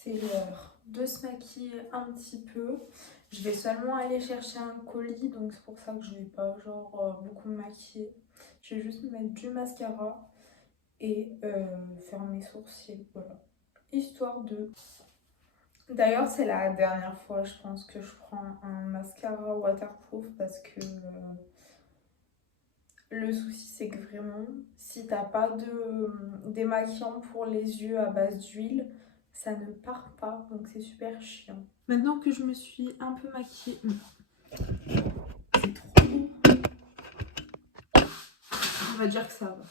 C'est l'heure de se maquiller un petit peu. Je vais seulement aller chercher un colis, donc c'est pour ça que je vais pas beaucoup me maquiller. Je vais juste me mettre du mascara et faire mes sourcils, voilà. Histoire de... D'ailleurs, c'est la dernière fois, je pense, que je prends un mascara waterproof parce que le souci, c'est que vraiment, si t'as pas de démaquillant pour les yeux à base d'huile, ça ne part pas, donc c'est super chiant. Maintenant que je me suis un peu maquillée, c'est trop beau. On va dire que ça va.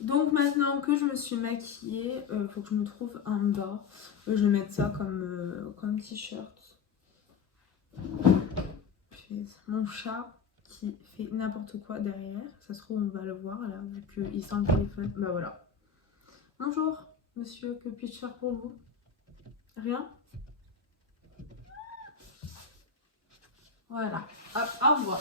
Donc maintenant que je me suis maquillée, faut que je me trouve un bas. Je vais mettre ça comme t-shirt. Mon chat qui fait n'importe quoi derrière. Ça se trouve on va le voir là, vu qu'il sent le téléphone. Bah voilà. Bonjour, monsieur, que puis-je faire pour vous? Rien? Voilà. Hop, au revoir.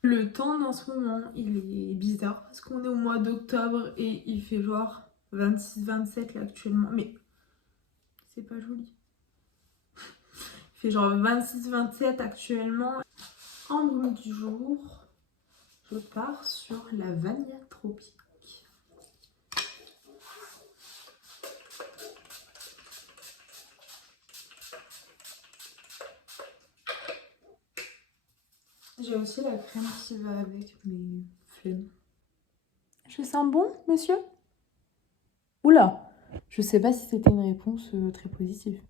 Le temps en ce moment, il est bizarre parce qu'on est au mois d'octobre et il fait genre 26-27 là actuellement. Mais c'est pas joli. Il fait genre 26-27 actuellement. En brume du jour, je pars sur la vanille tropique. J'ai aussi la crème qui va avec mes flemmes. Je sens bon, monsieur? Oula, je sais pas si c'était une réponse très positive.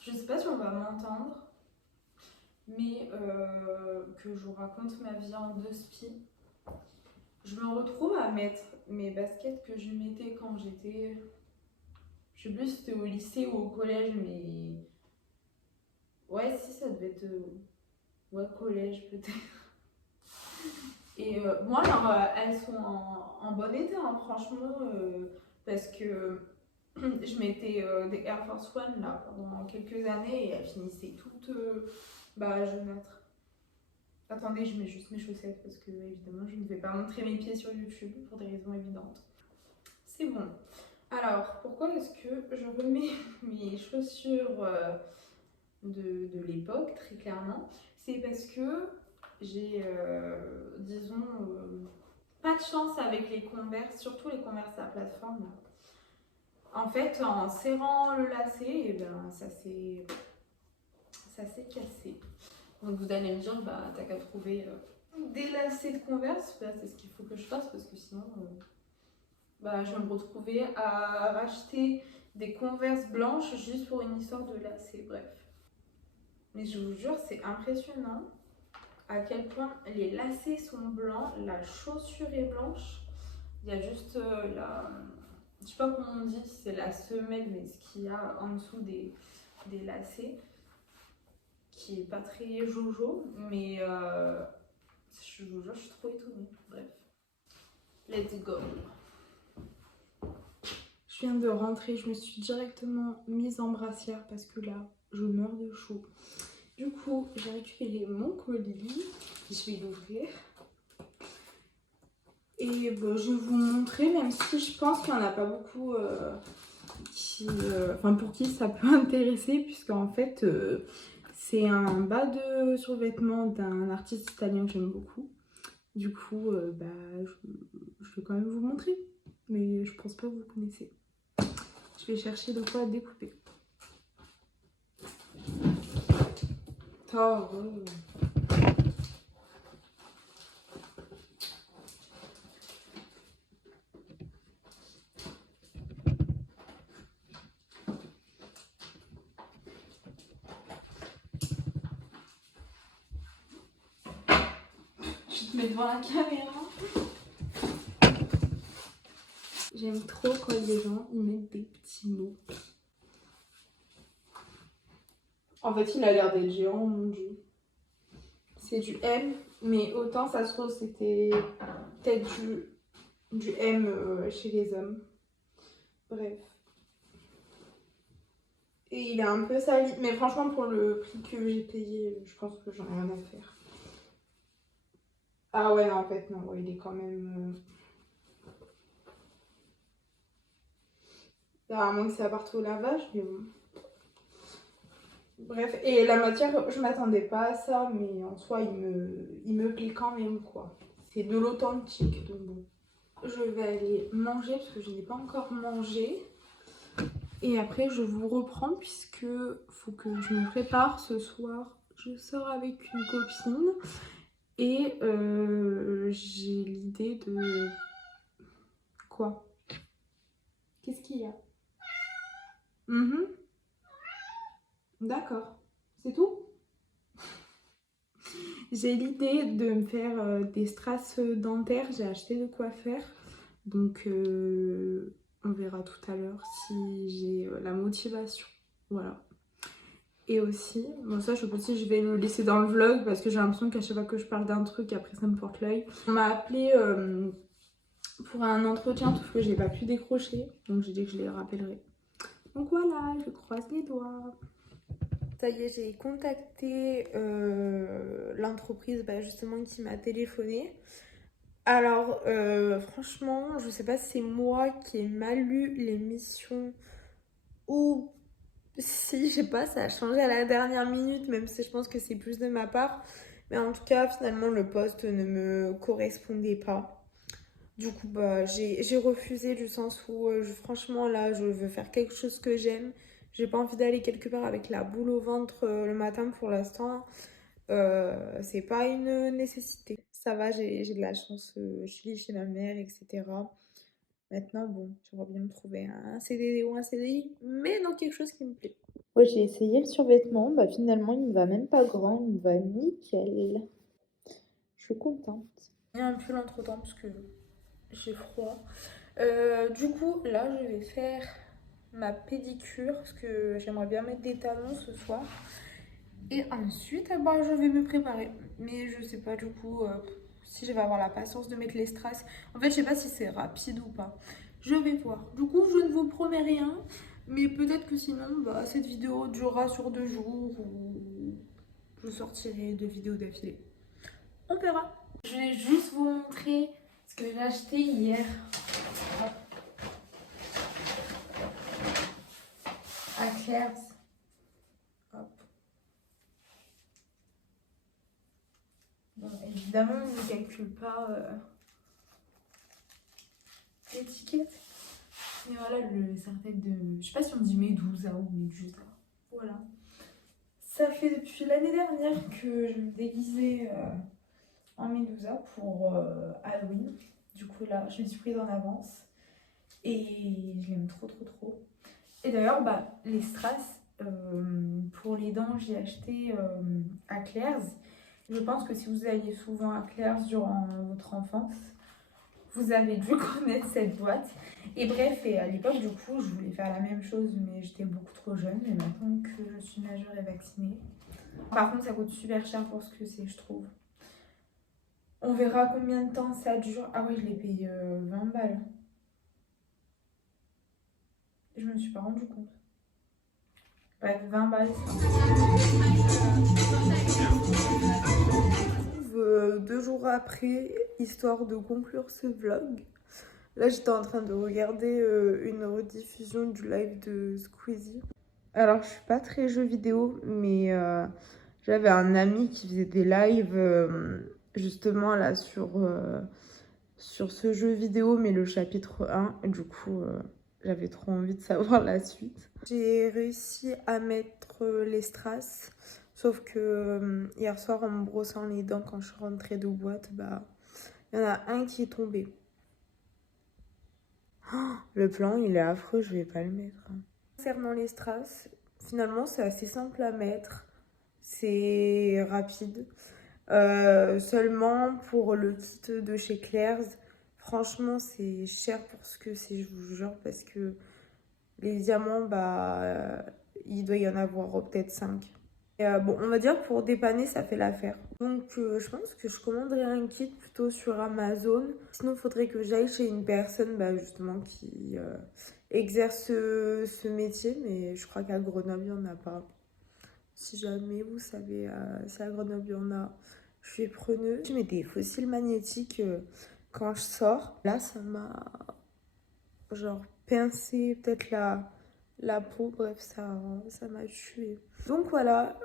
Je sais pas si on va m'entendre, mais que je vous raconte ma vie en deux spies. Je me retrouve à mettre mes baskets que je mettais quand j'étais... Je sais plus si c'était au lycée ou au collège, mais... Ouais, si, ça devait être... Ouais, collège peut-être. Et moi, alors, elles sont en bon état, hein, franchement, parce que je mettais des Air Force One là, pendant quelques années et elles finissaient toutes jaunâtres. Attendez, je mets juste mes chaussettes parce que, évidemment, je ne vais pas montrer mes pieds sur YouTube pour des raisons évidentes. C'est bon. Alors, pourquoi est-ce que je remets mes chaussures de l'époque, très clairement? C'est parce que j'ai, disons, pas de chance avec les Converse, surtout les Converse à plateforme. Là. En fait, en serrant le lacet, eh ben, ça s'est cassé. Donc vous allez me dire, bah, t'as qu'à trouver des lacets de Converse. Bah, c'est ce qu'il faut que je fasse parce que sinon, je vais me retrouver à racheter des Converse blanches juste pour une histoire de lacets. Bref. Mais je vous jure, c'est impressionnant à quel point les lacets sont blancs, la chaussure est blanche. Il y a juste je sais pas comment on dit, c'est la semelle, mais ce qu'il y a en dessous des lacets, qui est pas très jojo, mais je vous jure, je suis trop étonnée. Bref, let's go. Je viens de rentrer, je me suis directement mise en brassière parce que là, je meurs de chaud. Du coup, j'ai récupéré mon colis, je vais l'ouvrir. Et je vais vous montrer, même si je pense qu'il n'y en a pas beaucoup pour qui ça peut intéresser, puisqu'en fait, c'est un bas de survêtement d'un artiste italien que j'aime beaucoup. Du coup, je vais quand même vous montrer, mais je pense pas que vous connaissez. Je vais chercher de quoi découper. Oh, mets devant la caméra. J'aime trop quand les gens ils mettent des petits mots. En fait, il a l'air d'être géant, mon dieu. C'est du M, mais autant ça se trouve c'était peut-être du M chez les hommes. Bref. Et il est un peu sali, mais franchement pour le prix que j'ai payé, je pense que j'en ai rien à faire. Ah ouais, non, en fait, non, ouais, il est quand même... À moins que ça parte au lavage, mais bon. Bref, et la matière, je m'attendais pas à ça, mais en soi, il me plaît quand même, quoi. C'est de l'authentique, donc bon. Je vais aller manger parce que je n'ai pas encore mangé. Et après, je vous reprends puisque faut que je me prépare ce soir. Je sors avec une copine et j'ai l'idée de... Quoi? Qu'est-ce qu'il y a? D'accord. C'est tout? J'ai l'idée de me faire des strass dentaires. J'ai acheté de quoi faire. Donc, on verra tout à l'heure si j'ai la motivation. Voilà. Et aussi, bon ça je vais le laisser dans le vlog parce que j'ai l'impression qu'à chaque fois que je parle d'un truc, après ça me porte l'œil. On m'a appelé pour un entretien, sauf que j'ai pas pu décrocher. Donc j'ai dit que je les rappellerai. Donc voilà, je croise les doigts. Ça y est, j'ai contacté l'entreprise justement qui m'a téléphoné. Alors, franchement, je sais pas si c'est moi qui ai mal lu les missions ou si, je sais pas, ça a changé à la dernière minute, même si je pense que c'est plus de ma part. Mais en tout cas, finalement, le poste ne me correspondait pas. Du coup, j'ai refusé du sens où, franchement, là, je veux faire quelque chose que j'aime. J'ai pas envie d'aller quelque part avec la boule au ventre le matin pour l'instant. C'est pas une nécessité. Ça va, j'ai de la chance, je vis chez ma mère, etc. Maintenant, bon, j'aimerais bien me trouver un CDD ou un CDI, mais dans quelque chose qui me plaît. Ouais, j'ai essayé le survêtement, finalement il me va même pas grand, il me va nickel. Je suis contente. Il y a un pull entre temps parce que j'ai froid. Du coup, là, je vais faire ma pédicure parce que j'aimerais bien mettre des talons ce soir. Et ensuite, je vais me préparer. Mais je sais pas du coup si je vais avoir la patience de mettre les strass. En fait, je sais pas si c'est rapide ou pas. Je vais voir. Du coup, je ne vous promets rien. Mais peut-être que sinon, cette vidéo durera sur 2 jours ou je sortirai 2 vidéos d'affilée. On verra. Je vais juste vous montrer ce que j'ai acheté hier. Hop. À Claire's. Hop. Bon, évidemment, on ne calcule pas l'étiquette. Mais voilà, le serre-tête de... Je sais pas si on dit Medusa ou Medusa. Voilà. Ça fait depuis l'année dernière que je me déguisais en Medusa pour Halloween. Du coup, là, je me suis prise en avance. Et je l'aime trop, trop, trop. Et d'ailleurs, les strass, pour les dents, j'ai acheté à Claire's. Je pense que si vous alliez souvent à Claire's durant votre enfance, vous avez dû connaître cette boîte. Et bref, et à l'époque, du coup, je voulais faire la même chose, mais j'étais beaucoup trop jeune. Mais maintenant que je suis majeure et vaccinée, par contre, ça coûte super cher pour ce que c'est, je trouve. On verra combien de temps ça dure. Ah ouais, je l'ai payé 20 balles. Je me suis pas rendu compte. Bref, 20 balles. 2 jours après, histoire de conclure ce vlog. Là, j'étais en train de regarder une rediffusion du live de Squeezie. Alors, je suis pas très jeu vidéo, mais j'avais un ami qui faisait des lives justement là sur ce jeu vidéo, mais le chapitre 1. Et du coup, j'avais trop envie de savoir la suite. J'ai réussi à mettre les strass, sauf que hier soir, en me brossant les dents, quand je suis rentrée de boîte, il y en a un qui est tombé. Oh, le plan, il est affreux, je vais pas le mettre. Concernant les strass, finalement, c'est assez simple à mettre. C'est rapide. Seulement pour le kit de chez Claire's. Franchement, c'est cher pour ce que c'est, je vous jure, parce que les diamants, il doit y en avoir peut-être 5. Bon, on va dire pour dépanner, ça fait l'affaire. Donc, je pense que je commanderai un kit plutôt sur Amazon. Sinon, il faudrait que j'aille chez une personne, justement, qui exerce ce métier. Mais je crois qu'à Grenoble, il n'y en a pas. Si jamais vous savez, si à Grenoble, il y en a, je suis preneuse. Je mets des fossiles magnétiques quand je sors. Là, ça m'a, genre, pincé peut-être la peau, bref, ça m'a tué. Donc voilà,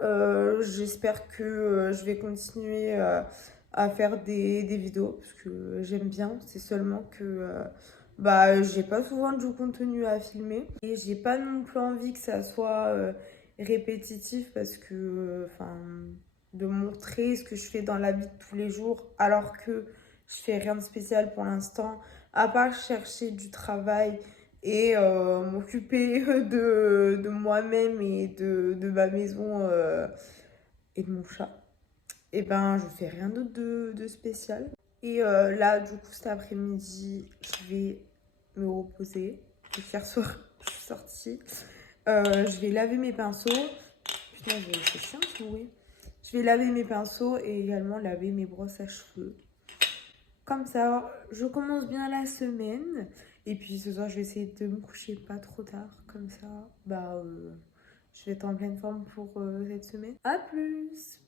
j'espère que je vais continuer à faire des vidéos parce que j'aime bien. C'est seulement que j'ai pas souvent du contenu à filmer et j'ai pas non plus envie que ça soit répétitif parce que, de montrer ce que je fais dans la vie de tous les jours alors que je fais rien de spécial pour l'instant, à part chercher du travail et m'occuper de moi-même et de ma maison et de mon chat. Et je fais rien d'autre de spécial. Et là, du coup, cet après-midi, je vais me reposer. Hier soir, je suis sortie. Je vais laver mes pinceaux. Putain, c'est chiant de jouer. Je vais laver mes pinceaux et également laver mes brosses à cheveux. Comme ça, je commence bien la semaine. Et puis ce soir, je vais essayer de me coucher pas trop tard. Comme ça, je vais être en pleine forme pour cette semaine. À plus!